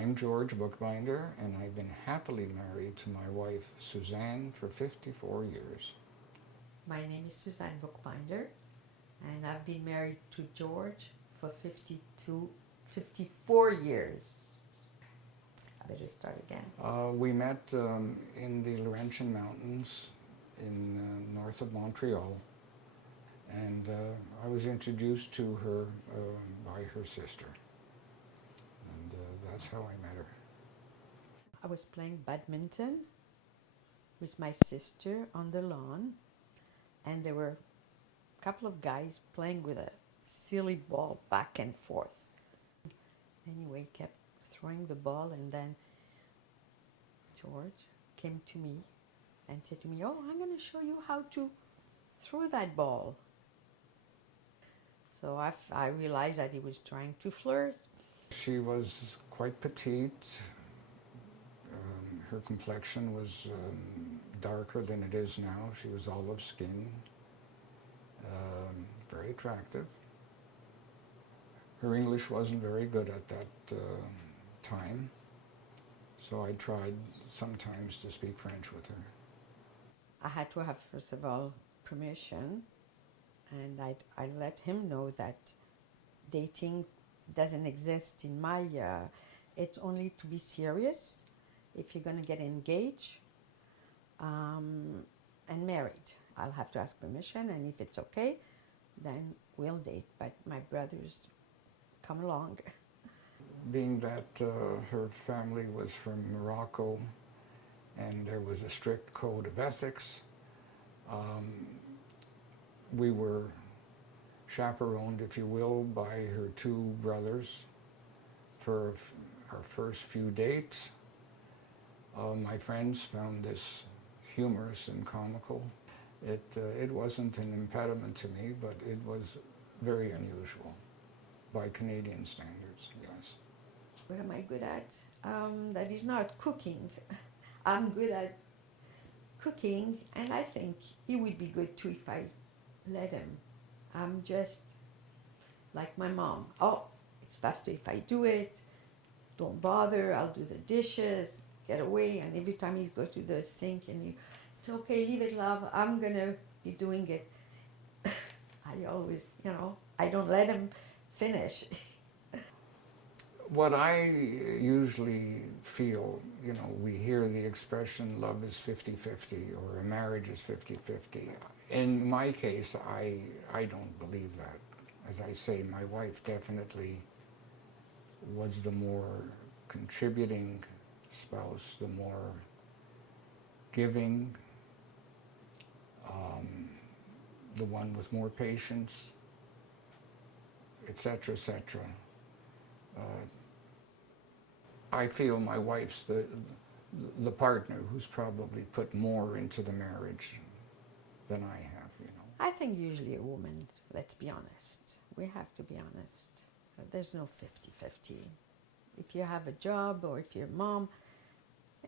I'm George Bookbinder, and I've been happily married to my wife Suzanne for 54 years. My name is Suzanne Bookbinder, and I've been married to George for 54 years. I better start again. We met in the Laurentian Mountains in north of Montreal, and I was introduced to her by her sister, and that's how I met her. I was playing badminton with my sister on the lawn, and there were a couple of guys playing with a silly ball back and forth. Anyway, kept throwing the ball, and then George came to me and said to me, "Oh, I'm going to show you how to throw that ball." So I realized that he was trying to flirt. She was quite petite. Her complexion was darker than it is now. She was olive skin, very attractive. Her English wasn't very good at that time, so I tried sometimes to speak French with her. I had to have, first of all, permission, and I let him know that dating doesn't exist in my, it's only to be serious if you're going to get engaged and married. I'll have to ask permission, and if it's okay, then we'll date. But my brothers come along. Being that her family was from Morocco and there was a strict code of ethics, we were chaperoned, if you will, by her two brothers for our first few dates. My friends found this humorous and comical. It wasn't an impediment to me, but it was very unusual by Canadian standards, yes. What am I good at? That is not cooking. I'm good at cooking, and I think he would be good too if I let him. I'm just like my mom. Oh, it's faster if I do it. Don't bother. I'll do the dishes. Get away. And every time he goes to the sink, and it's okay, leave it, love. I'm gonna be doing it. I always, I don't let him finish. What I usually feel, we hear the expression love is 50-50 or a marriage is 50-50. In my case, I don't believe that. As I say, my wife definitely was the more contributing spouse, the more giving, the one with more patience, etc., etc. I feel my wife's the partner who's probably put more into the marriage than I have, I think usually a woman, let's be honest. We have to be honest. There's no 50-50. If you have a job or if you're a mom,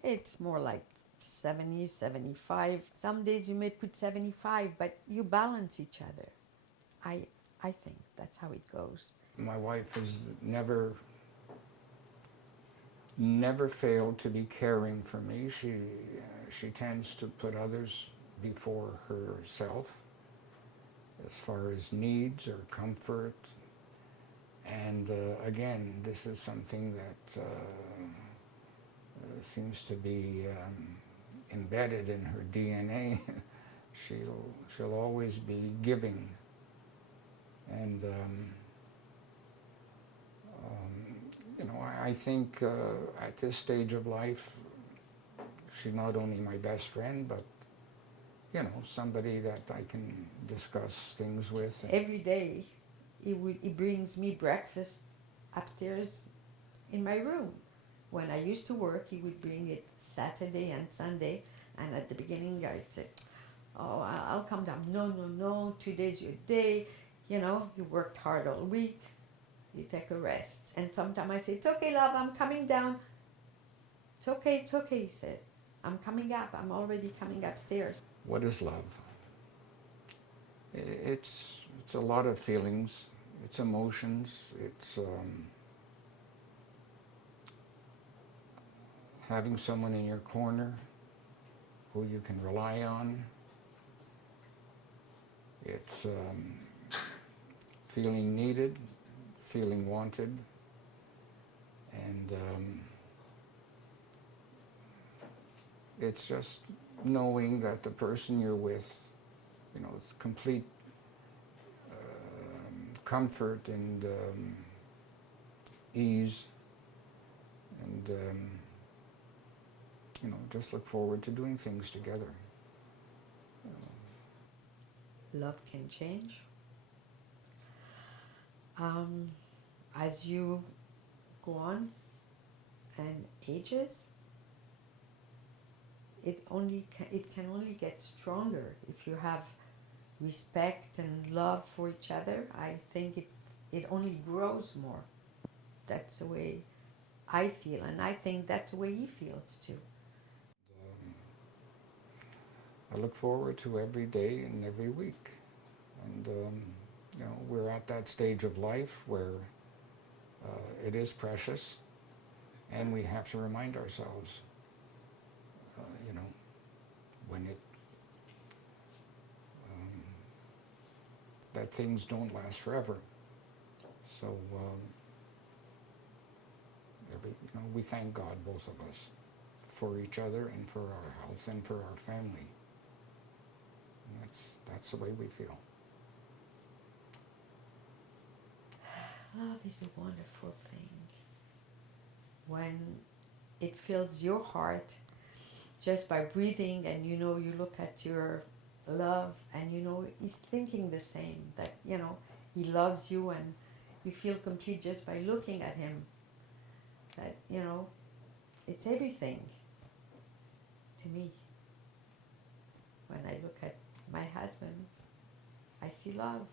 it's more like 70, 75. Some days you may put 75, but you balance each other. I think that's how it goes. My wife has never failed to be caring for me. She tends to put others before herself as far as needs or comfort. And again, this is something that seems to be embedded in her DNA. She'll always be giving. And I think at this stage of life, she's not only my best friend, but somebody that I can discuss things with. Every day, he brings me breakfast upstairs in my room. When I used to work, he would bring it Saturday and Sunday, and at the beginning I'd say, "Oh, I'll come down." No, today's your day. You worked hard all week. You take a rest. And sometimes I say, "It's okay, love, I'm coming down." It's okay, he said. "I'm coming up. I'm already coming upstairs." What is love? It's a lot of feelings. It's emotions. It's having someone in your corner who you can rely on. It's feeling needed, feeling wanted, and it's just knowing that the person you're with, it's complete comfort and ease, and just look forward to doing things together. Love can change. As you go on and ages, it can only get stronger if you have respect and love for each other. I think it only grows more. That's the way I feel, and I think that's the way he feels too. I look forward to every day and every week, and we're at that stage of life where it is precious, and we have to remind ourselves, when that things don't last forever. So we thank God, both of us, for each other and for our health and for our family. And that's the way we feel. Love is a wonderful thing. When it fills your heart just by breathing, and you look at your love and he's thinking the same, that he loves you, and you feel complete just by looking at him, that it's everything to me. When I look at my husband, I see love.